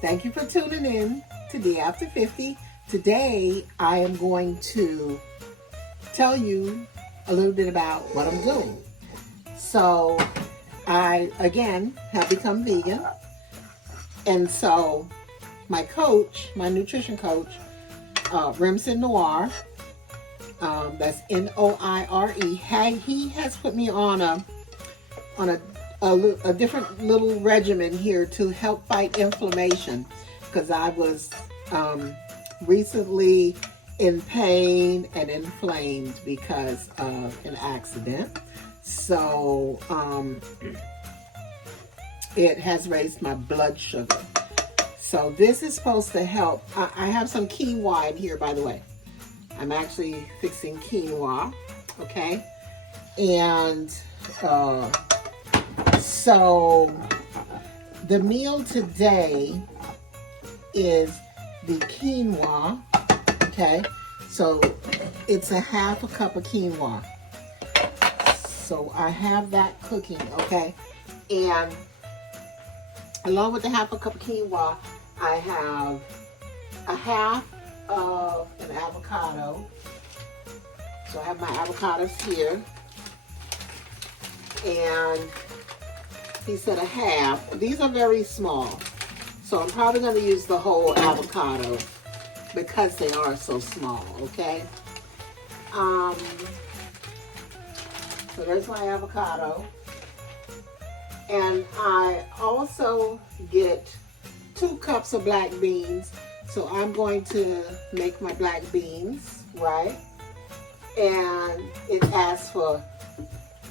Thank you for tuning in to Day After 50. Today, I am going to tell you a little bit about what I'm doing. So, I, again, have become vegan. And so, my coach, my nutrition coach, Remsen Noir, that's Noire, he has put me on a different little regimen here to help fight inflammation, because I was recently in pain and inflamed because of an accident. So it has raised my blood sugar. So this is supposed to help. I have some quinoa in here, by the way. I'm actually fixing quinoa, okay? And so the meal today is the quinoa, okay? So it's a half a cup of quinoa. So I have that cooking, okay? And along with the half a cup of quinoa, I have a half of an avocado. So I have my avocados here. And he said a half. These are very small. So I'm probably going to use the whole avocado because they are so small, okay? So there's my avocado. And I also get 2 cups of black beans. So I'm going to make my black beans, right? And it asks for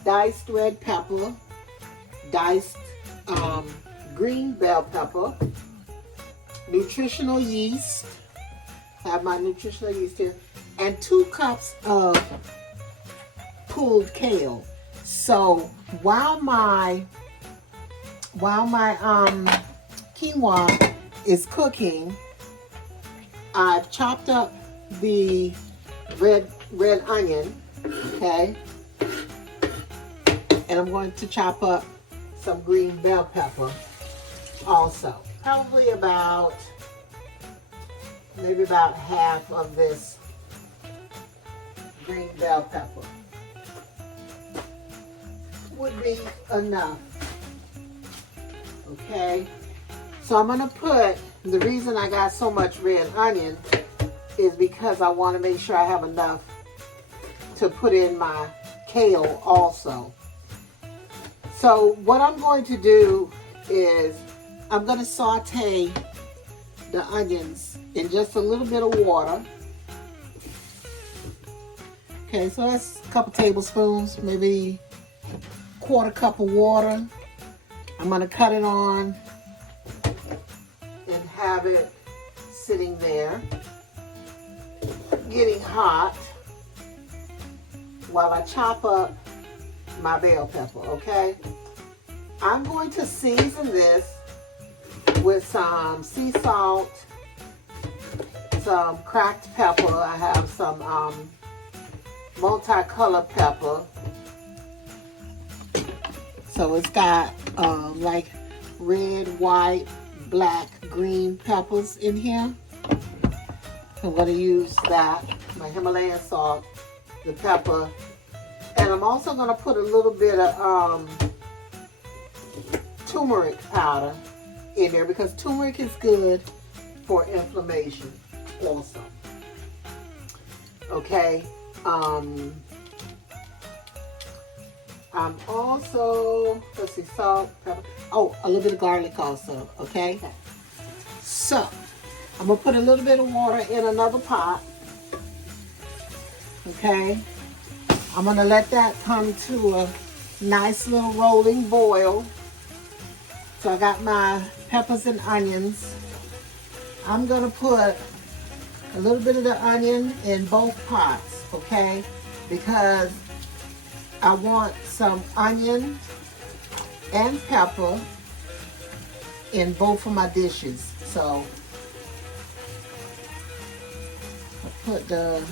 diced red pepper, diced green bell pepper, nutritional yeast. I have my nutritional yeast here, and 2 cups of pulled kale. So while my quinoa is cooking, I've chopped up the red onion, okay? And I'm going to chop up some green bell pepper also. Probably maybe about half of this green bell pepper would be enough. Okay, so I'm gonna put, the reason I got so much red onion is because I want to make sure I have enough to put in my kale also. So what I'm going to do is I'm going to saute the onions in just a little bit of water. Okay, so that's a couple tablespoons, maybe 1/4 cup of water. I'm going to cut it on and have it sitting there, getting hot, while I chop up my bell pepper, okay? I'm going to season this with some sea salt, some cracked pepper. I have some multicolored pepper. So it's got like red, white, black, green peppers in here. I'm going to use that, my Himalayan salt, the pepper. And I'm also going to put a little bit of turmeric powder in there, because turmeric is good for inflammation also. Okay. I'm also, let's see, salt, pepper. Oh, a little bit of garlic also, okay? So, I'm going to put a little bit of water in another pot. Okay? I'm going to let that come to a nice little rolling boil. So I got my peppers and onions. I'm going to put a little bit of the onion in both pots, okay? Because I want some onion and pepper in both of my dishes. So I put the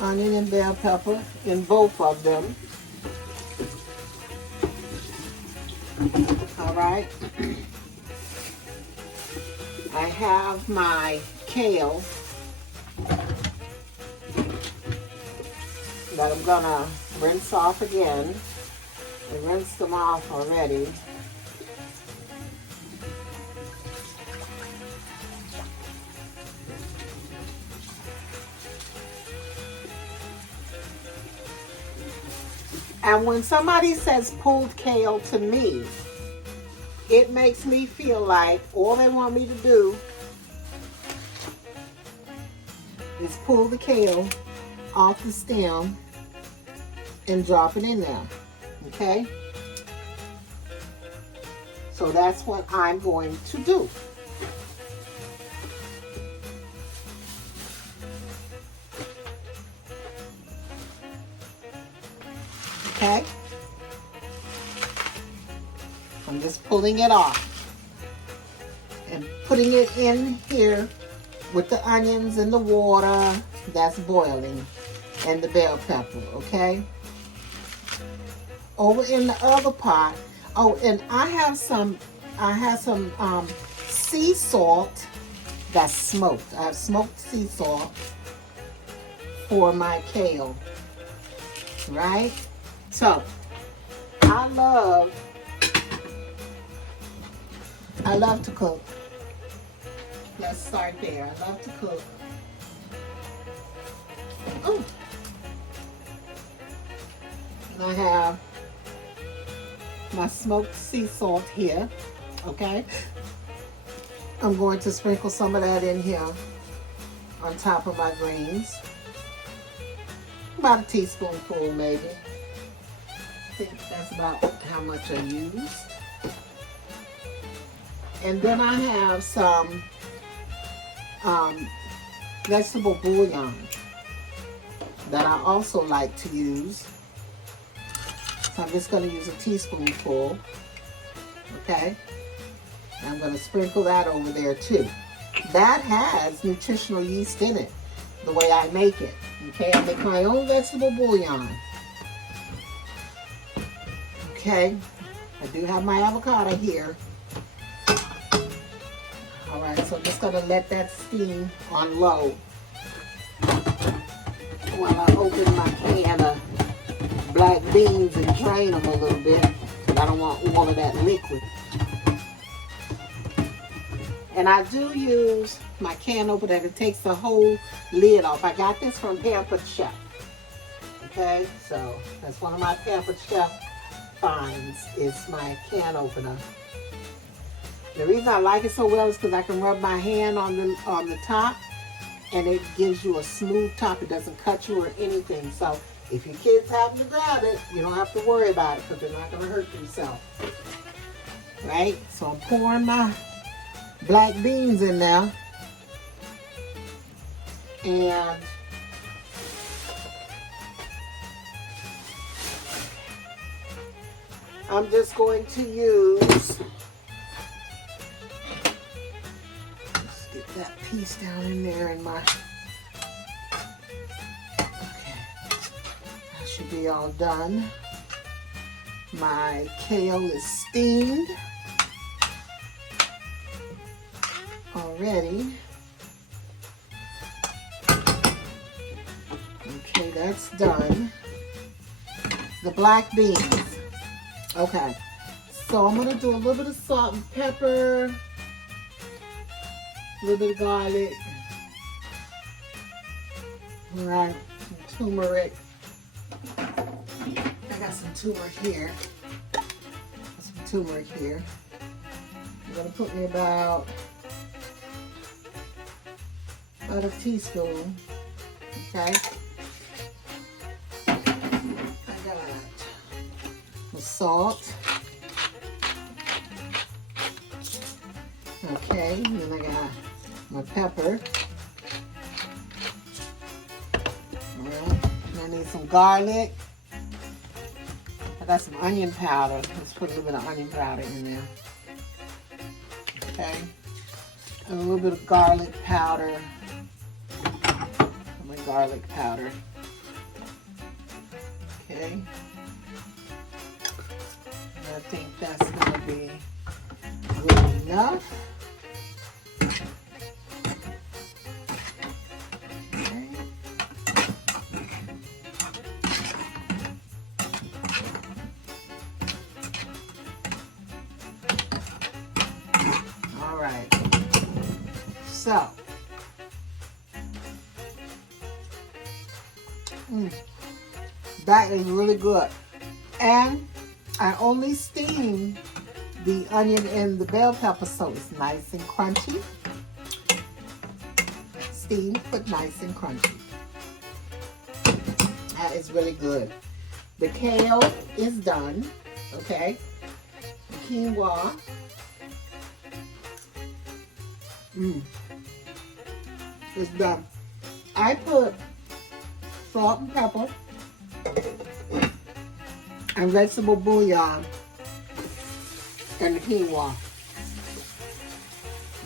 onion and bell pepper in both of them. All right. I have my kale that I'm gonna rinse off again. I rinsed them off already. And when somebody says pulled kale to me, it makes me feel like all they want me to do is pull the kale off the stem and drop it in there, okay? So that's what I'm going to do. Okay? I'm just pulling it off and putting it in here with the onions and the water that's boiling and the bell pepper, okay? Over in the other pot, oh, and I have some sea salt that's smoked. I have smoked sea salt for my kale, right? So, I love to cook. Let's start there. I love to cook. Oh. And I have my smoked sea salt here, okay? I'm going to sprinkle some of that in here on top of my greens. About a teaspoonful maybe. I think that's about how much I use. And then I have some vegetable bouillon that I also like to use. So I'm just going to use a teaspoonful, okay? And I'm going to sprinkle that over there too. That has nutritional yeast in it, the way I make it, okay? I make my own vegetable bouillon. Okay, I do have my avocado here. All right, so I'm just gonna let that steam on low while I open my can of black beans and drain them a little bit, because I don't want all of that liquid. And I do use my can opener that takes the whole lid off. I got this from Pampered Chef. Okay, so that's one of my Pampered Chef finds, is my can opener. The reason I like it so well is because I can rub my hand on the top, and it gives you a smooth top. It doesn't cut you or anything. So if your kids happen to grab it, you don't have to worry about it, because they're not going to hurt themselves. Right? So I'm pouring my black beans in there, and I'm just going to use, let's get that piece down in there in my, okay, that should be all done. My kale is steamed already. Okay, that's done. The black beans. Okay, so I'm going to do a little bit of salt and pepper, a little bit of garlic, all right, some turmeric. I got some turmeric here. I'm going to put me about a teaspoon, okay? I got the salt, okay, and then I got my pepper, all right, and I need some garlic. I got some onion powder. Let's put a little bit of onion powder in there, okay, and a little bit of garlic powder. My garlic powder, okay. I think that's going to be good enough. So, that is really good. And I only steam the onion and the bell pepper so it's nice and crunchy. Steamed but nice and crunchy. That is really good. The kale is done, okay? The quinoa. It's done. I put salt and pepper and vegetable bouillon in the quinoa.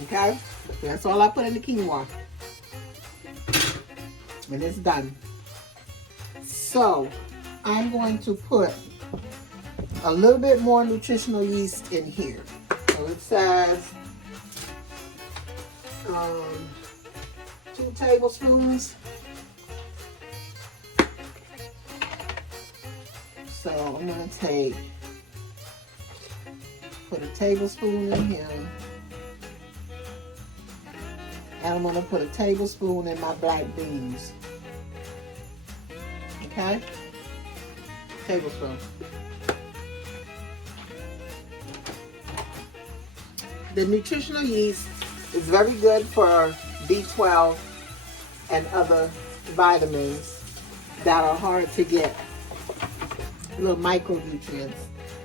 Okay? That's all I put in the quinoa. And it's done. So, I'm going to put a little bit more nutritional yeast in here. So it says 2 tablespoons. So I'm going to put a tablespoon in here. And I'm going to put a tablespoon in my black beans. Okay? Tablespoon. The nutritional yeast is very good for B12 and other vitamins that are hard to get. Little micronutrients,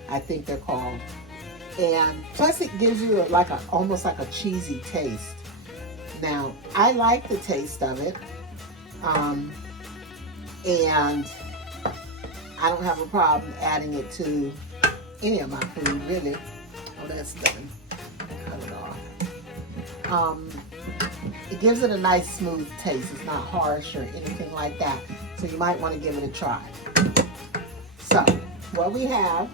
I think they're called. And plus it gives you almost like a cheesy taste. Now, I like the taste of it. And I don't have a problem adding it to any of my food, really. Oh, that's done. Cut it off. It gives it a nice smooth taste. It's not harsh or anything like that. So you might want to give it a try. So, what we have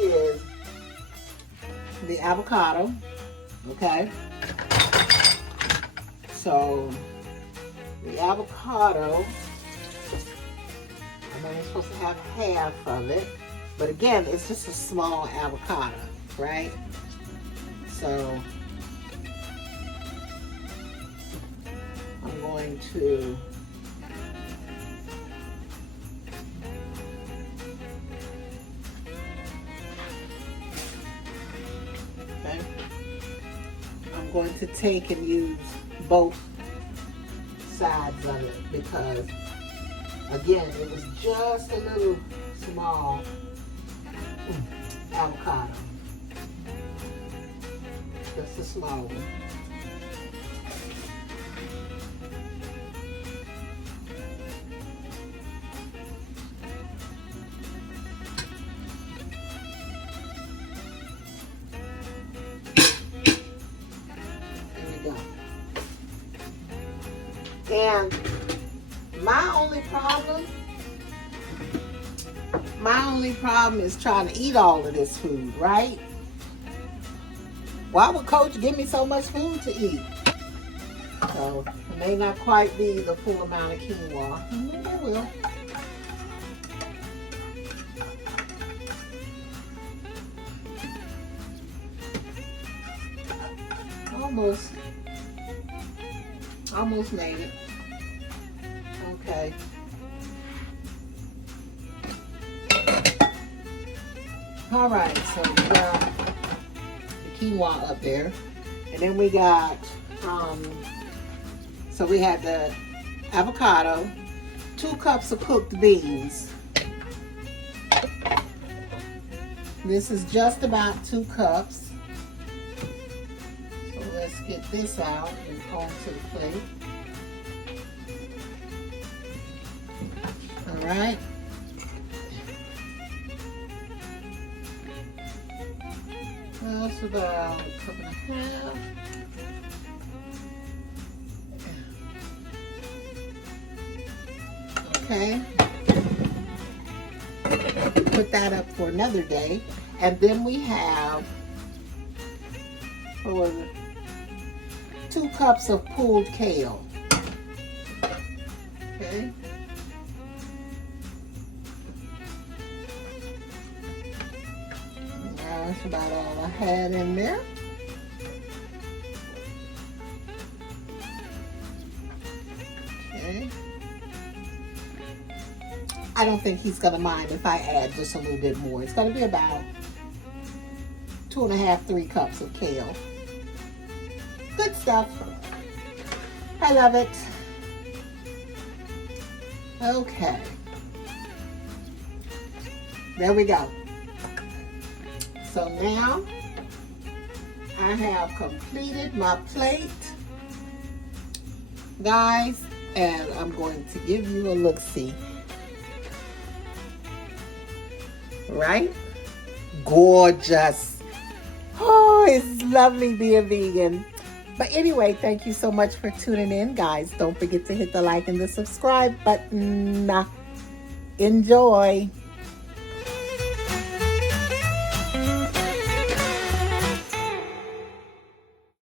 is the avocado, okay? So, the avocado, I'm only supposed to have half of it, but again, it's just a small avocado, right? So, I'm going to take and use both sides of it because, again, it was just a little small avocado. Just a small one. And my only problem is trying to eat all of this food, right? Why would Coach give me so much food to eat? So it may not quite be the full amount of quinoa. Maybe I will. Almost made it. Okay. All right, so we got the quinoa up there. And then we got, so we had the avocado, 2 cups of cooked beans. This is just about 2 cups. So let's get this out and onto the plate. All right. That's about a cup and a half. Okay. Put that up for another day. And then we have 2 cups of pulled kale. Okay. That's about all I had in there. I don't think he's going to mind if I add just a little bit more. It's going to be about 2.5, 3 cups of kale. Good stuff. I love it. Okay. There we go. So now I have completed my plate, guys, and I'm going to give you a look-see. Right? Gorgeous. Oh, it's lovely being vegan. But anyway, thank you so much for tuning in, guys. Don't forget to hit the like and the subscribe button. Enjoy.